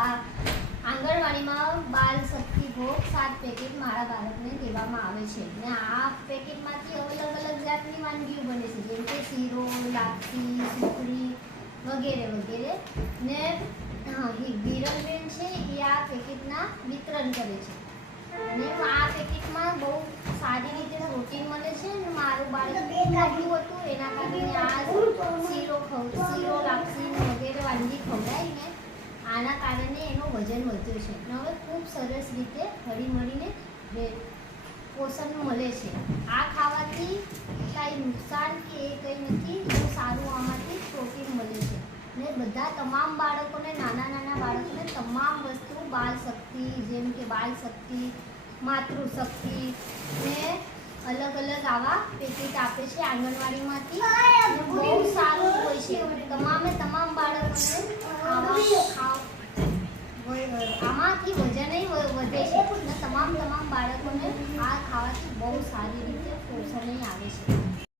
આંગણવાડીમાં બાલ શક્તિ ભોગ સાત પેકેટ મારા બાળકને દેવામાં આવે છે. ને આ પેકેટમાંથી અલગ અલગ જાતની વાનગીઓ બને છે. જેમ કે શીરો, લાપસી, સુખડી વગેરે વગેરે. ને હિરલબેન છે એ આ પેકેટના વિતરણ કરે છે. અને આ પેકેટમાં બહુ સારી રીતે પ્રોટીન મળે છે. મારું બાળક હતું, એના કારણે આ શીરો ખવ શીરો લાપસી ને વગેરે વાનગી ખવડાવીને આના કારણે એનો વજન વધ્યો છે. અને હવે ખૂબ સરસ રીતે હળીમળીને પોષણ મળે છે. આ ખાવાથી કાંઈ નુકસાન કે એ કંઈ નથી સારું આમાંથી પ્રોટીન મળે છે. ને બધા તમામ બાળકોને, નાના નાના બાળકોને તમામ વસ્તુ બાલ શક્તિ જેમ કે બાળ શક્તિ માતૃશક્તિ ને અલગ અલગ આવા પેકેટ આપે છે આંગણવાડીમાંથી. બહુ સારું હોય છે તમામે તમામ બાળકોને આવા ખાવ વ- આમાંથી વજનય વ- વધે છે અને તમામ તમામ બાળકોને આ ખાવાથી બહુ સારી રીતે પોષણ આવે છે.